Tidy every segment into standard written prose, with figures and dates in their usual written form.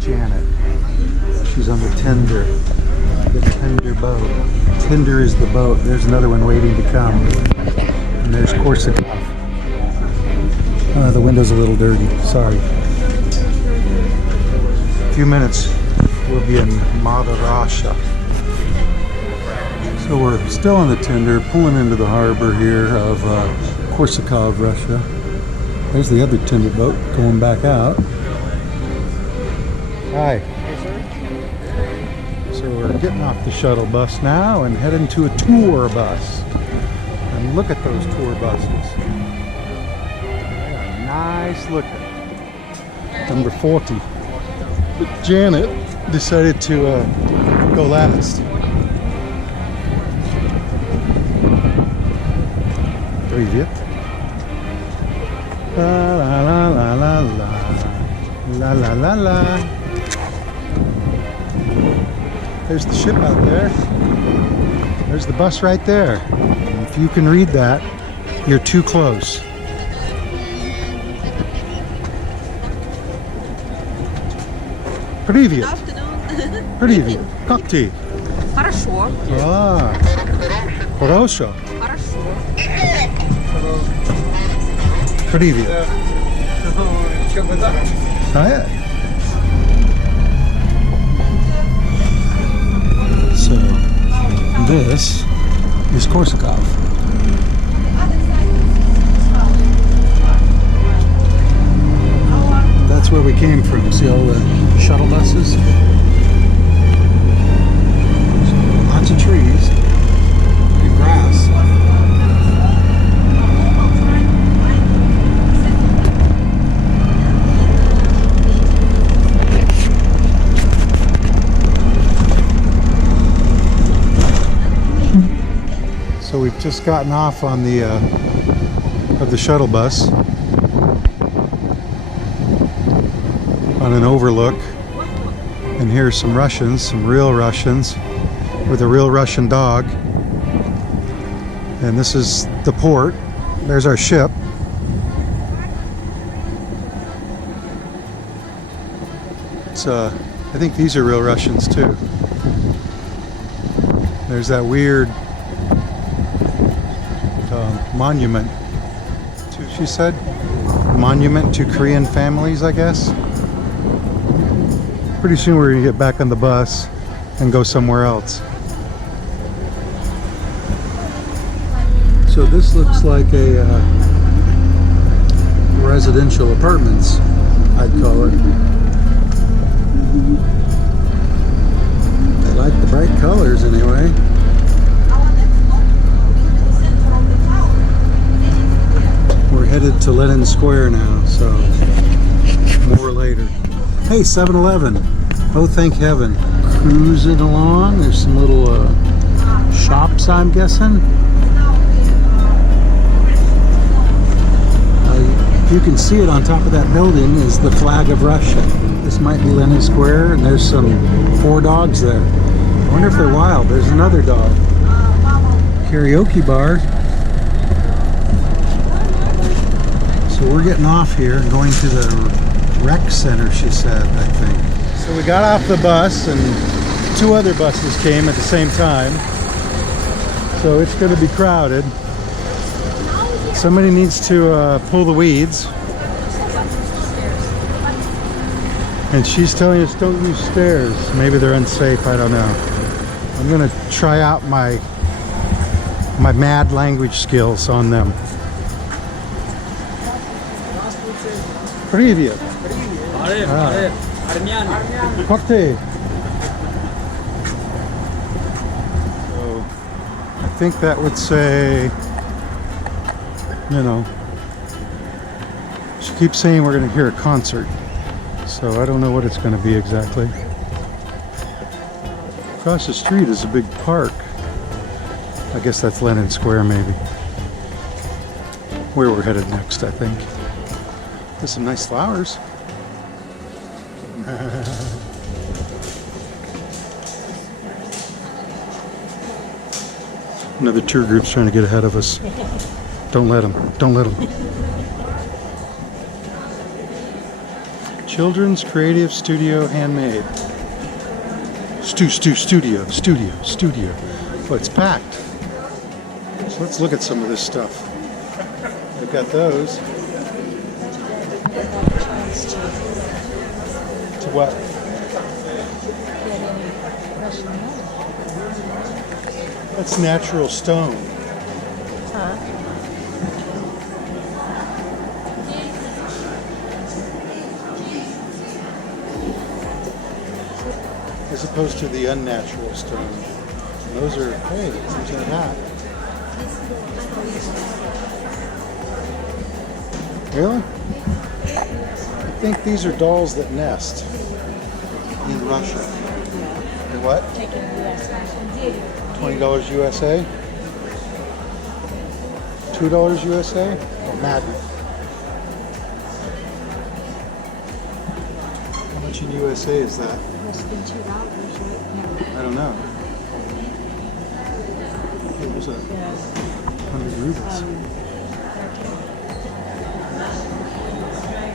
Janet. She's on the tender. The tender boat. Tender is the boat. There's another one waiting to come. And there's Korsakov. The window's a little dirty. Sorry. A few minutes we'll be in Mother Russia. So we're still on the tender, pulling into the harbor here of Korsakov, Russia. There's the other tender boat going back out. Hi. So we're getting off the shuttle bus now and heading to a tour bus. And look at those tour buses. They are nice looking. Number 40. But Janet decided to go last. Привет. La la la la la la. La la la la. There's the ship out there. There's the bus right there. And if you can read that, you're too close. Привет. Привет. Как ты? Хорошо. Хорошо. Хорошо. Привет. So, this is Korsakov. That's where we came from. See all the shuttle buses? So, lots of trees and grass. So we've just gotten off on the of the shuttle bus on an overlook, and here's some Russians, some real Russians with a real Russian dog, and this is the port. There's our ship. It's I think these are real Russians too. There's that weird monument to, she said, monument to Korean families, I guess. Pretty soon we're gonna get back on the bus and go somewhere else. So this looks like a residential apartments, I'd call it. I like the bright colors anyway. Headed to Lenin Square now, so more later. Hey, 7-Eleven. Oh, thank heaven. Cruising along. There's some little shops, I'm guessing. If you can see it on top of that building is the flag of Russia. This might be Lenin Square, and there's some 4 dogs there. I wonder if they're wild. There's another dog. Karaoke bar. So we're getting off here and going to the rec center, she said, I think. So we got off the bus and 2 other buses came at the same time. So it's going to be crowded. Somebody needs to pull the weeds. And she's telling us don't use stairs. Maybe they're unsafe, I don't know. I'm going to try out my mad language skills on them. Привет. Как ты? So, I think that would say, you know, she keeps saying we're going to hear a concert. So I don't know what it's going to be exactly. Across the street is a big park. I guess that's Lenin Square, maybe. Where we're headed next, I think. There's some nice flowers. Another tour group's trying to get ahead of us. Don't let them. Don't let them. Children's Creative Studio Handmade. Studio. Well, it's packed. So let's look at some of this stuff. They've got those. To what? That's natural stone. Huh? As opposed to the unnatural stone. And those are, hey, those are that. Really? I think these are dolls that nest in Russia. And what? $20 USA? $2 USA? Oh, madden. How much in USA is that? Less than $2, right? I don't know. Hey, there's a 100 rubles.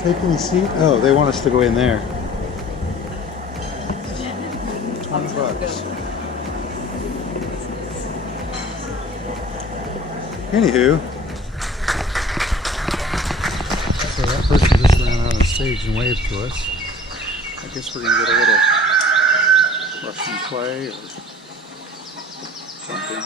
Take any seat? Oh, they want us to go in there. $20. Anywho, so that person just ran out on stage and waved to us. I guess we're gonna get a little Russian play or something.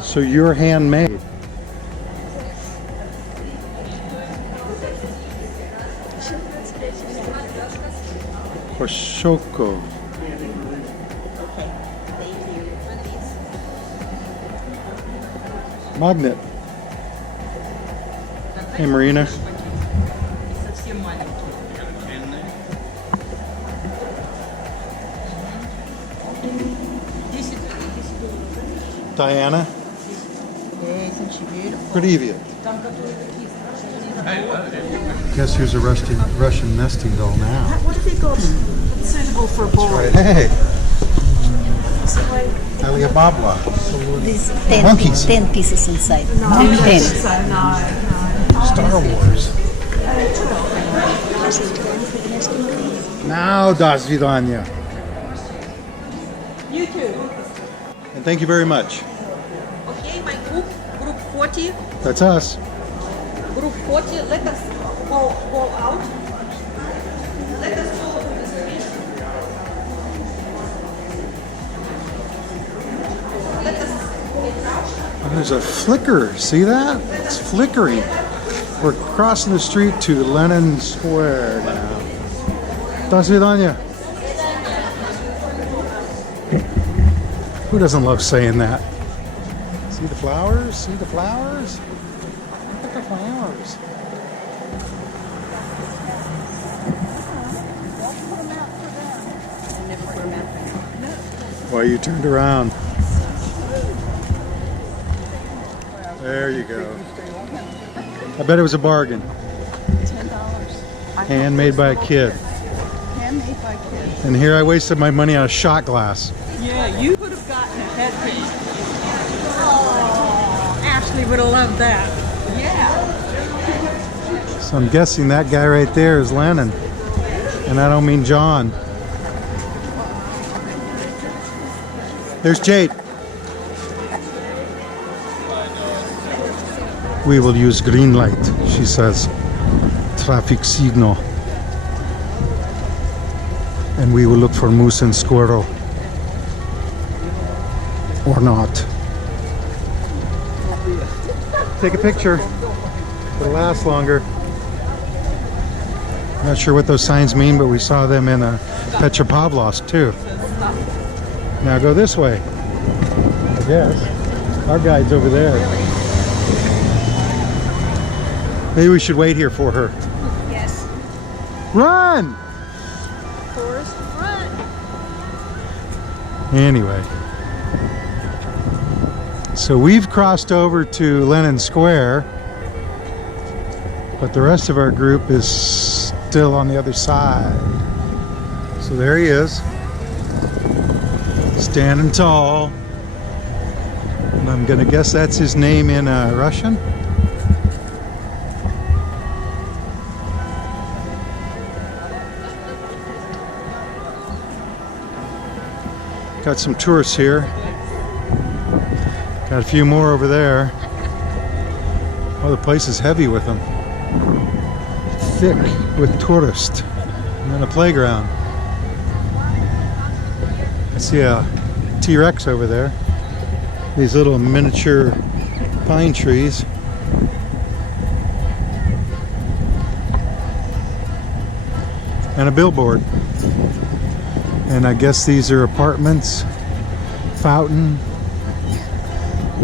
So you're handmade. Korsakov. Magnet. Hey, Marina. Diana. Привет. Guess who's a Russian nesting doll now? What have they got? It's suitable for a boy. Right. Hey. Alibaba. These Monkeys. 10 pieces inside. No, 10. Star Wars. Now, до свидания. You too. And thank you very much. Okay, my group 40. That's us. Group 40, let us go out. Let us follow the street. Let us get out. Oh, there's a flicker. See that? It's flickering. We're crossing the street to Lenin Square now. До свидания. Who doesn't love saying that? See the flowers? See the flowers? Look at the flowers. Why you turned around? There you go. I bet it was a bargain. $10. Handmade by a kid. Handmade by kids. And here I wasted my money on a shot glass. Yeah, you could have gotten a headpiece. Oh, Ashley would have loved that. Yeah. So I'm guessing that guy right there is Lenin. And I don't mean John. There's Jade. We will use green light, she says. traffic signal. And we will look for moose and squirrel. Or not. Take a picture. It'll last longer. Not sure what those signs mean, but we saw them in Petropavlovsk too. Now go this way. I guess. Our guide's over there. Maybe we should wait here for her. Yes. Run! Forrest, run. Anyway. So we've crossed over to Lenin Square, but the rest of our group is still on the other side. So there he is, standing tall. And I'm gonna guess that's his name in Russian. Got some tourists here. Got a few more over there. Oh, the place is heavy with them. Thick with tourists. And then a playground. I see a T-Rex over there. These little miniature pine trees. And a billboard. And I guess these are apartments. Fountain.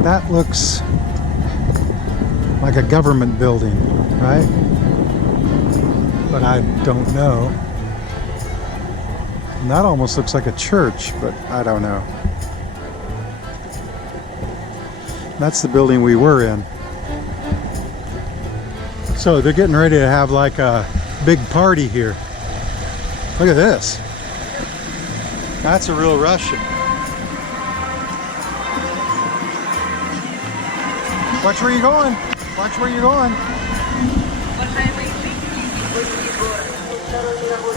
That looks like a government building, right? But I don't know. And that almost looks like a church, but I don't know. That's the building we were in. So they're getting ready to have like a big party here. Look at this. That's a real Russian. Watch where you're going. Watch where you're going.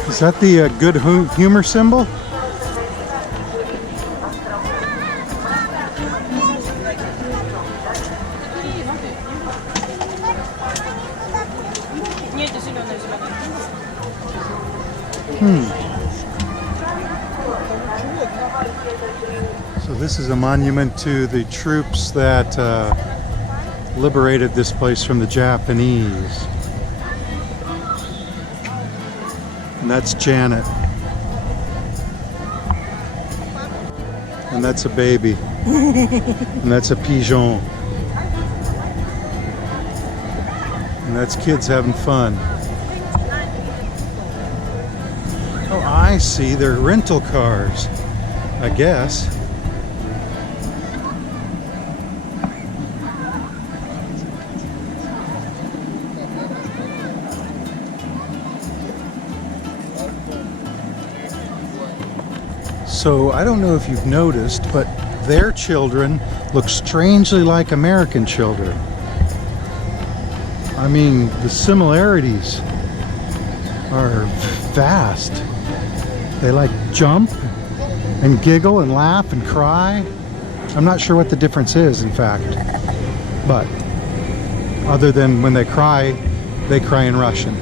Is that the good humor symbol? So this is a monument to the troops that liberated this place from the Japanese. And that's Janet. And that's a baby. And that's a pigeon. And that's kids having fun. Oh, I see. They're rental cars, I guess. So I don't know if you've noticed, but their children look strangely like American children. I mean, the similarities are vast. They like jump and giggle and laugh and cry. I'm not sure what the difference is, in fact. But other than when they cry in Russian.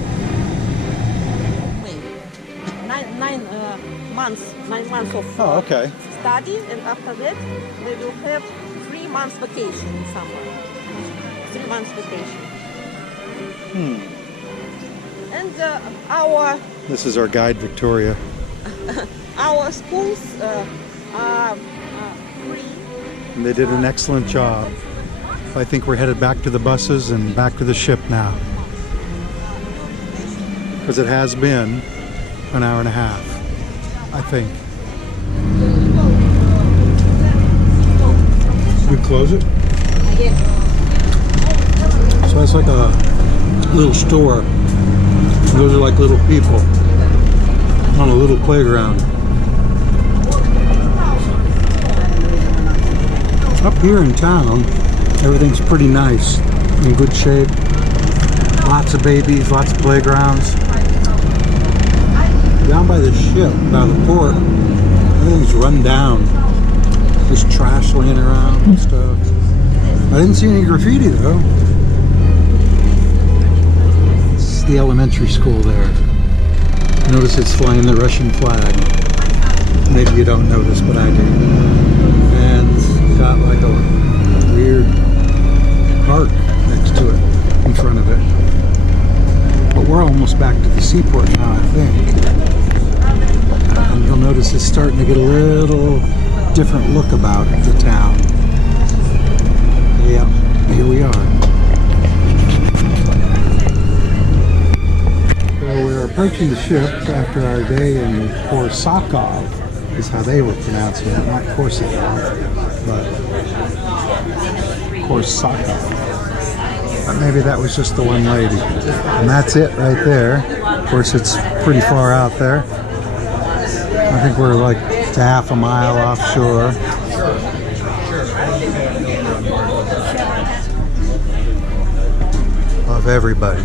Nine months of study, and after that they will have 3 months vacation in summer. 3 months vacation. And This is our guide, Victoria. Our schools are free. And they did an excellent job. I think we're headed back to the buses and back to the ship now. Because it has been an hour and a half, I think. We close it? Yes. So that's like a little store. Those are like little people on a little playground. Up here in town, everything's pretty nice, in good shape. Lots of babies, lots of playgrounds. Down by the ship, by the port, everything's run down. There's trash laying around and stuff. I didn't see any graffiti though. That's the elementary school there. Notice it's flying the Russian flag. Maybe you don't notice, but I do. And it's got like a weird park next to it, in front of it. But we're almost back to the seaport now, I think. And you'll notice it's starting to get a little different look about the town. Yeah, here we are. So we're approaching the ship after our day in Korsakov, is how they were pronouncing it, not Korsakov, but Korsakov. But maybe that was just the one lady. And that's it right there. Of course, it's pretty far out there. I think we're like half a mile offshore. Of everybody.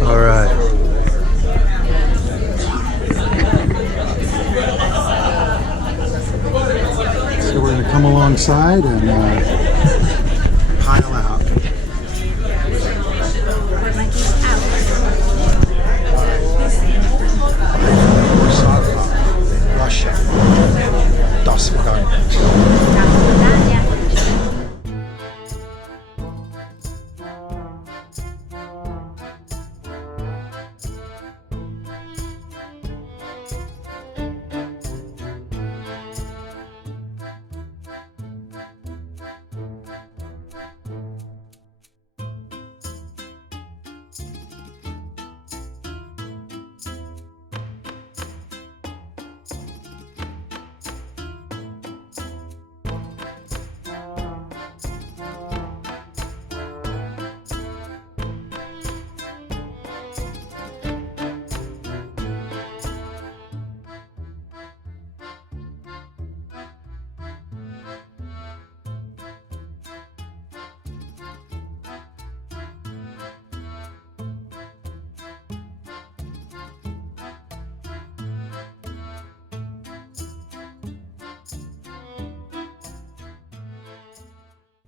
All right. So we're going to come alongside and